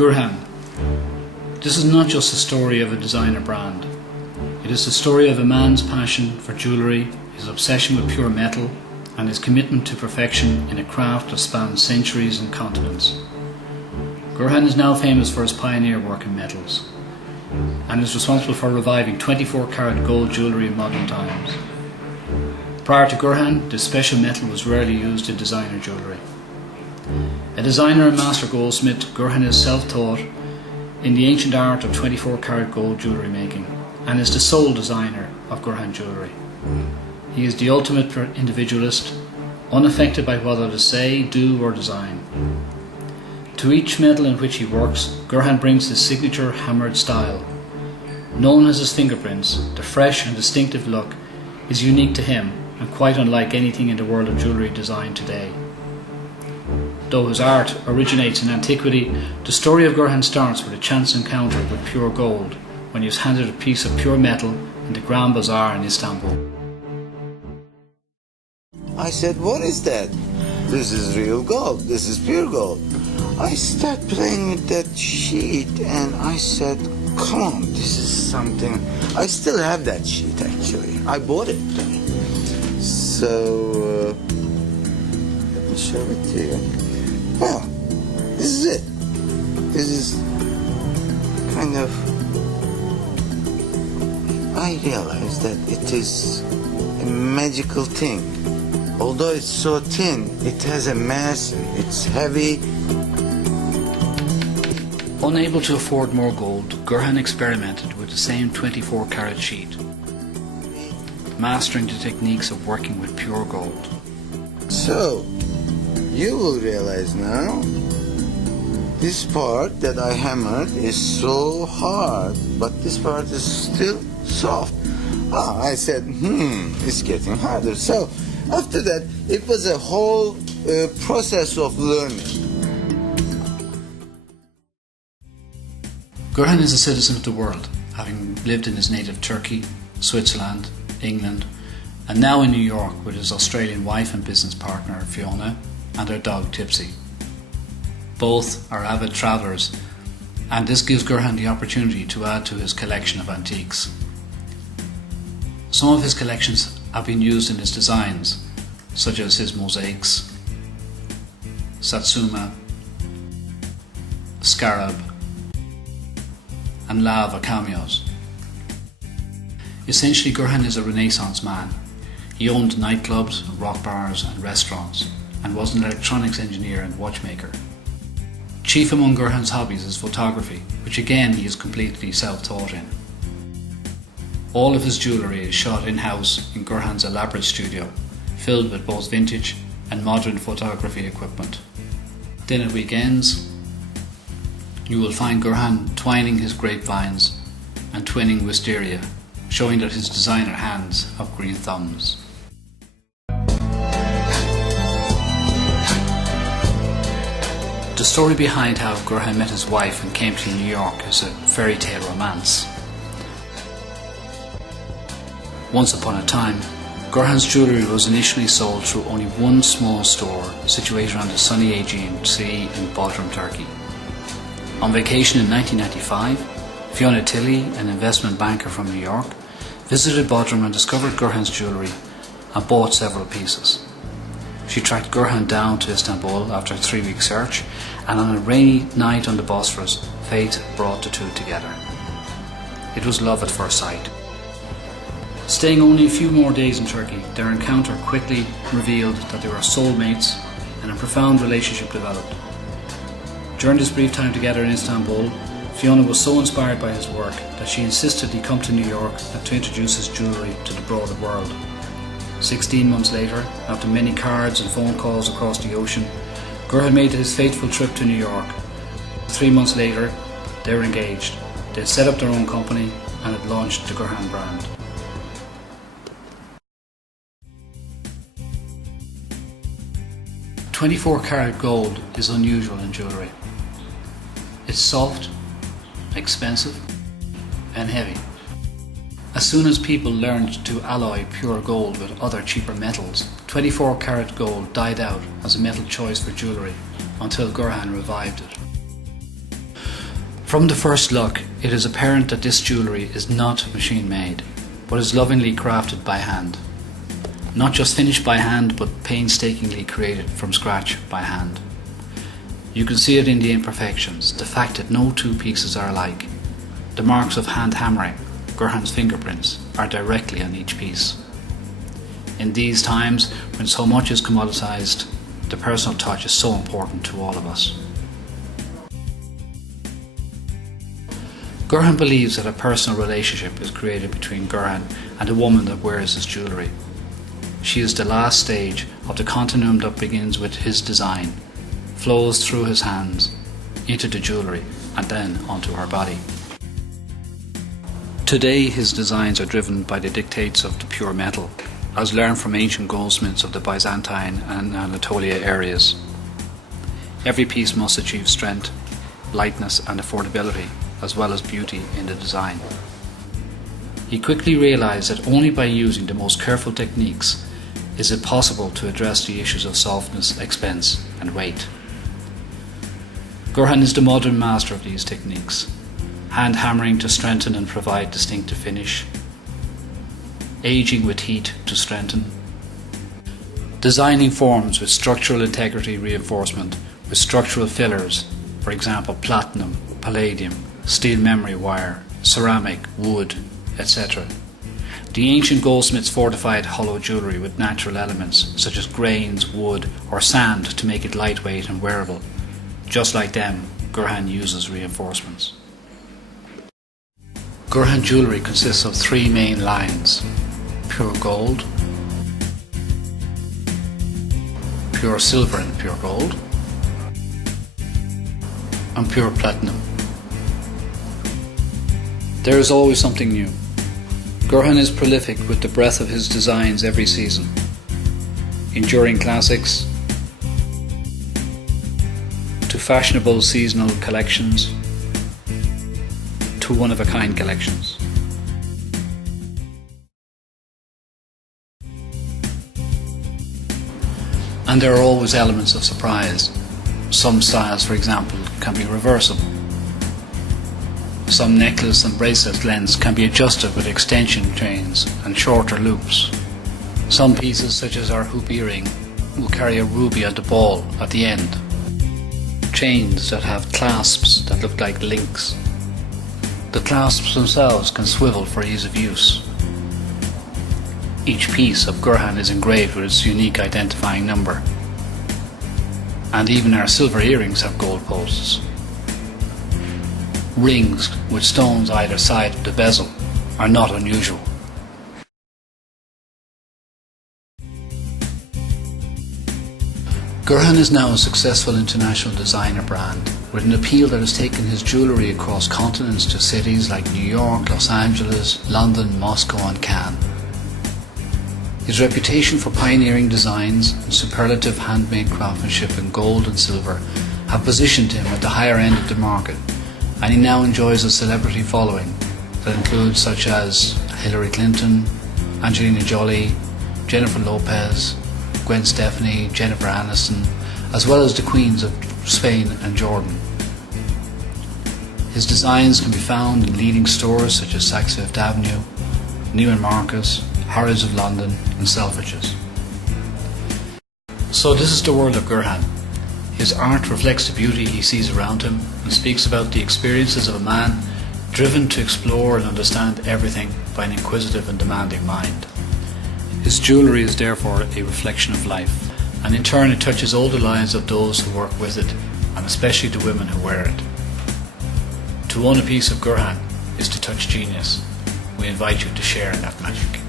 Gurhan. This is not just the story of a designer brand. It is the story of a man's passion for jewellery, his obsession with pure metal, and his commitment to perfection in a craft that spans centuries and continents. Gurhan is now famous for his pioneer work in metals, and is responsible for reviving 24-karat gold jewellery in modern times. Prior to Gurhan, this special metal was rarely used in designer jewellery. A designer and master goldsmith, Gurhan is self-taught in the ancient art of 24-karat gold jewellery making, and is the sole designer of Gurhan jewellery. He is the ultimate individualist, unaffected by what others say, do or design. To each metal in which he works, Gurhan brings his signature hammered style. Known as his fingerprints, the fresh and distinctive look is unique to him and quite unlike anything in the world of jewellery design today. Though his art originates in antiquity, the story of Gurhan starts with a chance encounter with pure gold when he was handed a piece of pure metal in the Grand Bazaar in Istanbul. I said, "What is that?" "This is real gold, this is pure gold." I started playing with that sheet and I said, "Come on, this is something." I still have that sheet actually. I bought it. So, let me show it to you. Well, this is it. This is kind of, I realized that it is a magical thing. Although it's so thin, it has a mass, it's heavy. Unable to afford more gold, Gurhan experimented with the same 24-karat sheet, mastering the techniques of working with pure gold. So, you will realize now, this part that I hammered is so hard, but this part is still soft. I said, it's getting harder. So, after that, it was a whole process of learning. Gurhan is a citizen of the world, having lived in his native Turkey, Switzerland, England, and now in New York with his Australian wife and business partner Fiona and their dog Tipsy. Both are avid travellers, and this gives Gurhan the opportunity to add to his collection of antiques. Some of his collections have been used in his designs, such as his mosaics, satsuma, scarab, and lava cameos. Essentially, Gurhan is a Renaissance man. He owned nightclubs, rock bars and restaurants, and was an electronics engineer and watchmaker. Chief among Gurhan's hobbies is photography, which again he is completely self-taught in. All of his jewellery is shot in-house in Gurhan's elaborate studio, filled with both vintage and modern photography equipment. Then at weekends, you will find Gurhan twining his grapevines and twinning wisteria, showing that his designer hands have green thumbs. The story behind how Gurhan met his wife and came to New York is a fairy tale romance. Once upon a time, Gurhan's jewellery was initially sold through only one small store situated on the sunny Aegean Sea in Bodrum, Turkey. On vacation in 1995, Fiona Tilley, an investment banker from New York, visited Bodrum and discovered Gurhan's jewellery and bought several pieces. She tracked Gurhan down to Istanbul after a 3-week search, and on a rainy night on the Bosphorus, fate brought the two together. It was love at first sight. Staying only a few more days in Turkey, their encounter quickly revealed that they were soulmates and a profound relationship developed. During this brief time together in Istanbul, Fiona was so inspired by his work that she insisted he come to New York and to introduce his jewellery to the broader world. 16 months later, after many cards and phone calls across the ocean, Gurhan made his fateful trip to New York. 3 months later, they were engaged. They had set up their own company and had launched the Gurhan brand. .24-karat gold is unusual in jewellery. It's soft, expensive and heavy. As soon as people learned to alloy pure gold with other cheaper metals, 24-karat gold died out as a metal choice for jewellery until Gurhan revived it. From the first look, it is apparent that this jewellery is not machine-made, but is lovingly crafted by hand. Not just finished by hand, but painstakingly created from scratch by hand. You can see it in the imperfections, the fact that no two pieces are alike. The marks of hand hammering, Gurhan's fingerprints, are directly on each piece. In these times, when so much is commoditised, the personal touch is so important to all of us. Gurhan believes that a personal relationship is created between Gurhan and the woman that wears his jewellery. She is the last stage of the continuum that begins with his design, flows through his hands, into the jewellery, and then onto her body. Today his designs are driven by the dictates of the pure metal, as learned from ancient goldsmiths of the Byzantine and Anatolia areas. Every piece must achieve strength, lightness and affordability, as well as beauty in the design. He quickly realised that only by using the most careful techniques is it possible to address the issues of softness, expense and weight. Gurhan is the modern master of these techniques, hand hammering to strengthen and provide distinctive finish, aging with heat to strengthen, designing forms with structural integrity reinforcement with structural fillers, for example platinum, palladium, steel memory wire, ceramic, wood, etc. The ancient goldsmiths fortified hollow jewellery with natural elements such as grains, wood or sand to make it lightweight and wearable. Just like them, Gurhan uses reinforcements. Gurhan jewellery consists of three main lines: pure gold, pure silver and pure gold, and pure platinum. There is always something new. Gurhan is prolific with the breadth of his designs every season, enduring classics to fashionable seasonal collections to one-of-a-kind collections. And there are always elements of surprise. Some styles, for example, can be reversible. Some necklace and bracelet lengths can be adjusted with extension chains and shorter loops. Some pieces, such as our hoop earring, will carry a ruby at the ball at the end. Chains that have clasps that look like links. The clasps themselves can swivel for ease of use. Each piece of Gurhan is engraved with its unique identifying number. And even our silver earrings have gold posts. Rings with stones either side of the bezel are not unusual. Gurhan is now a successful international designer brand with an appeal that has taken his jewellery across continents to cities like New York, Los Angeles, London, Moscow and Cannes. His reputation for pioneering designs and superlative handmade craftsmanship in gold and silver have positioned him at the higher end of the market, and he now enjoys a celebrity following that includes such as Hillary Clinton, Angelina Jolie, Jennifer Lopez, Gwen Stefani, Jennifer Aniston, as well as the Queens of Spain and Jordan. His designs can be found in leading stores such as Saks Fifth Avenue, Neiman Marcus, Harrods of London and Selfridges. So this is the world of Gurhan. His art reflects the beauty he sees around him and speaks about the experiences of a man driven to explore and understand everything by an inquisitive and demanding mind. His jewellery is therefore a reflection of life, and in turn it touches all the lives of those who work with it, and especially the women who wear it. To own a piece of Gurhan is to touch genius. We invite you to share in that magic.